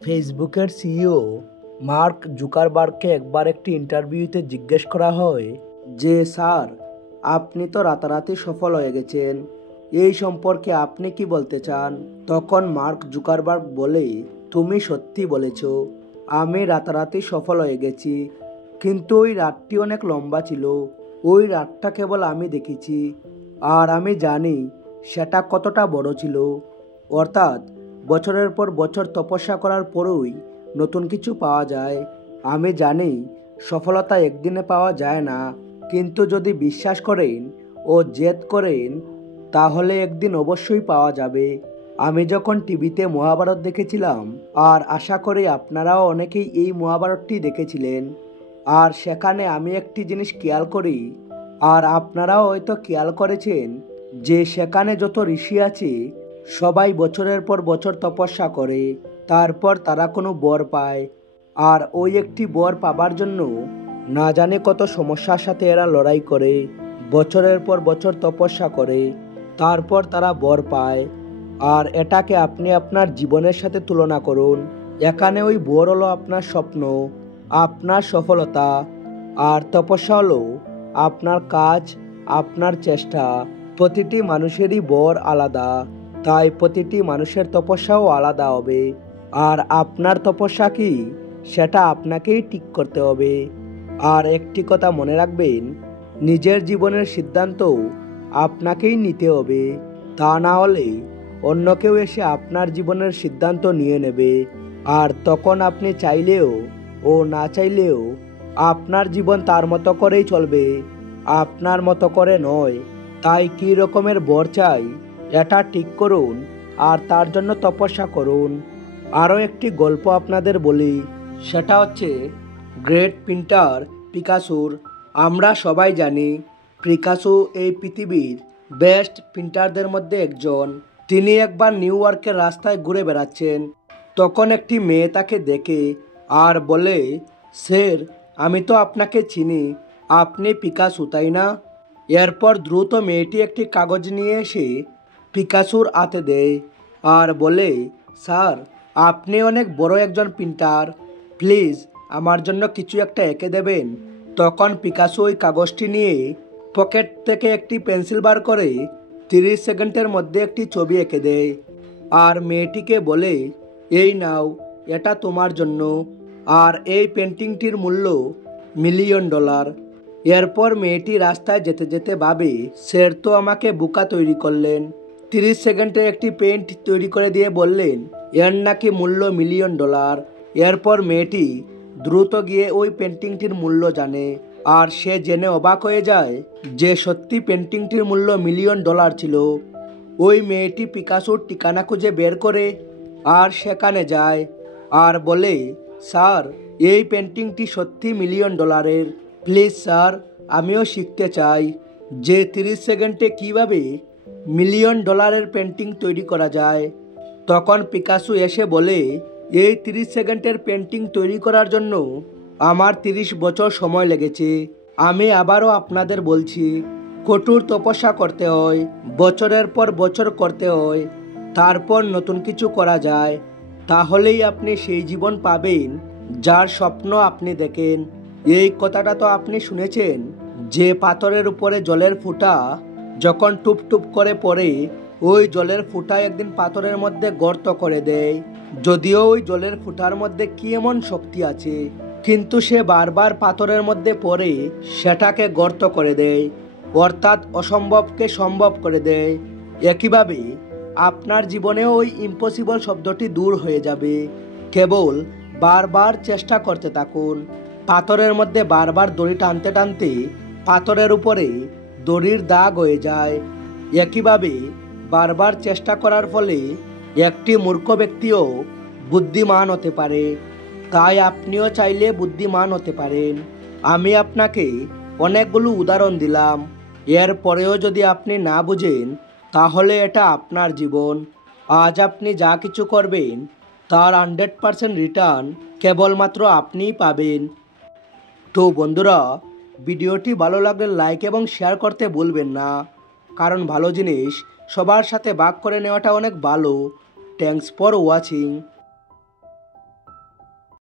ফেসবুকের CEO mark জুকারবার্গকে একবার একটি ইন্টারভিউতে জিজ্ঞেস করা হয় যে স্যার, আপনি তো রাতারাতি সফল হয়ে গেছেন, এই সম্পর্কে আপনি কি বলতে চান? তখন মার্ক জুকারবার্গ বলে, তুমি সত্যি বলেছ, আমি রাতারাতি সফল হয়ে গেছি, কিন্তু ওই রাতটি অনেক লম্বা ছিল। ওই রাতটা কেবল আমি দেখেছি, আর আমি জানি সেটা কতটা বড় ছিল। অর্থাৎ বছরের পর বছর তপস্যা করার পরই নতুন কিছু পাওয়া যায়। আমি জানি সফলতা একদিনে পাওয়া যায় না, কিন্তু যদি বিশ্বাস করেন ও জেদ করেন তাহলে একদিন অবশ্যই পাওয়া যাবে। আমি যখন টিভিতে মহাভারত দেখেছিলাম, আর আশা করি আপনারাও অনেকেই এই মহাভারতটি দেখেছিলেন, আর সেখানে আমি একটি জিনিস খেয়াল করি, আর আপনারাও হয়তো খেয়াল করেছেন, যে সেখানে যত ঋষি আছে সবাই বছরের পর বছর তপস্যা করে, তারপর তারা কোনো বর পায়। আর ওই একটি বর পাবার জন্য না জানে কত সমস্যার সাথে এরা লড়াই করে, বছরের পর বছর তপস্যা করে, তারপর তারা বর পায়। আর এটাকে আপনি আপনার জীবনের সাথে তুলনা করুন। এখানে ওই বর হলো আপনার স্বপ্ন, আপনার সফলতা, আর তপস্যা হলো আপনার কাজ, আপনার চেষ্টা। প্রতিটি মানুষেরই বর আলাদা, তাই প্রতিটি মানুষের তপস্যাও আলাদা হবে। আর আপনার তপস্যা কি, সেটা আপনাকেই ঠিক করতে হবে। আর একটি কথা মনে রাখবেন, নিজের জীবনের সিদ্ধান্ত আপনাকেই নিতে হবে, তা না হলে অন্য কেউ এসে আপনার জীবনের সিদ্ধান্ত নিয়ে নেবে। আর তখন আপনি চাইলেও ও না চাইলেও আপনার জীবন তার মতো করেই চলবে, আপনার মতো করে নয়। তাই কী রকমের বর চাই এটা ঠিক করুন, আর তার জন্য তপস্যা করুন। আরও একটি গল্প আপনাদের বলি, সেটা হচ্ছে গ্রেট পেইন্টার পিকাসোর। আমরা সবাই জানি পিকাসো এই পৃথিবীর বেস্ট পেইন্টারদের মধ্যে একজন। তিনি একবার নিউ ইয়র্কের রাস্তায় ঘুরে বেড়াচ্ছেন, তখন একটি মেয়ে তাকে দেখে আর বলে, স্যার, আমি তো আপনাকে চিনি, আপনি পিকাসো তাই না? এরপর দ্রুত মেয়েটি একটি কাগজ নিয়ে এসে পিকাসোর হাতে দেয় আর বলে, স্যার, আপনি অনেক বড় একজন পেইন্টার, প্লিজ আমার জন্য কিছু একটা এঁকে দেবেন। তখন পিকাসো ওই কাগজটি নিয়ে পকেট থেকে একটি পেন্সিল বার করে 30 সেকেন্ডের মধ্যে একটি ছবি এঁকে দেয়, আর মেয়েটিকে বলে, এই নাও, এটা তোমার জন্য, আর এই পেন্টিংটির মূল্য $1,000,000। এরপর মেয়েটি রাস্তায় যেতে যেতে ভাবে, স্যার তো আমাকে বোকা তৈরি করলেন, 30 সেকেন্ডে একটি পেন্ট তৈরি করে দিয়ে বললেন এর নাকি মূল্য $1,000,000। এরপর মেয়েটি দ্রুত গিয়ে ওই পেন্টিংটির মূল্য জানে, আর সে জেনে অবাক হয়ে যায় যে সত্যি পেন্টিংটির মূল্য $1,000,000 ছিল। ওই মেয়েটি পিকাসোর ঠিকানা খুঁজে বের করে আর সেখানে যায় আর বলে, স্যার, এই পেন্টিংটি সত্যি $1,000,000-এর, প্লিজ স্যার, আমিও শিখতে চাই যে 30 সেকেন্ডে কীভাবে $1,000,000-এর পেন্টিং তৈরি করা যায়। তখন পিকাসো এসে বলে, এই 30 সেকেন্ডের পেন্টিং তৈরি করার জন্য আমার 30 বছর সময় লেগেছে। আমি আবারও আপনাদের বলছি, কঠোর তপস্যা করতে হয়, বছরের পর বছর করতে হয়, তারপর নতুন কিছু করা যায়। তাহলেই আপনি সেই জীবন পাবেন যার স্বপ্ন আপনি দেখেন। এই কথাটা তো আপনি শুনেছেন, যে পাথরের উপরে জলের ফোঁটা যখন টুপ টুপ করে পড়ে, ওই জলের ফোঁটা একদিন পাথরের মধ্যে গর্ত করে দেয়। যদিও ওই জলের ফোঁটার মধ্যে কি এমন শক্তি আছে, কিন্তু সে বারবার পাথরের মধ্যে পড়ে সেটাকে গর্ত করে দেয়, অর্থাৎ অসম্ভবকে সম্ভব করে দেয়। একইভাবে আপনার জীবনেও ওই ইম্পসিবল শব্দটি দূর হয়ে যাবে। কেবল বারবার চেষ্টা করতে থাকুন। পাথরের মধ্যে বারবার দড়ি টানতে টানতে পাথরের উপরে দড়ির দাগ হয়ে যায়। একইভাবে বারবার চেষ্টা করার ফলে একটি মূর্খ ব্যক্তিও বুদ্ধিমান হতে পারে। তাই আপনিও চাইলে বুদ্ধিমান হতে পারেন। আমি আপনাকে অনেকগুলো উদাহরণ দিলাম, এর পরেও যদি আপনি না বুঝেন তাহলে এটা আপনার জীবন। আজ আপনি যা কিছু করবেন তার 100% রিটার্ন কেবলমাত্র আপনিই পাবেন। তো বন্ধুরা, ভিডিওটি ভালো লাগলে লাইক এবং শেয়ার করতে ভুলবেন না, কারণ ভালো জিনিস সবার সাথে ভাগ করে নেওয়াটা অনেক ভালো। Thanks for watching.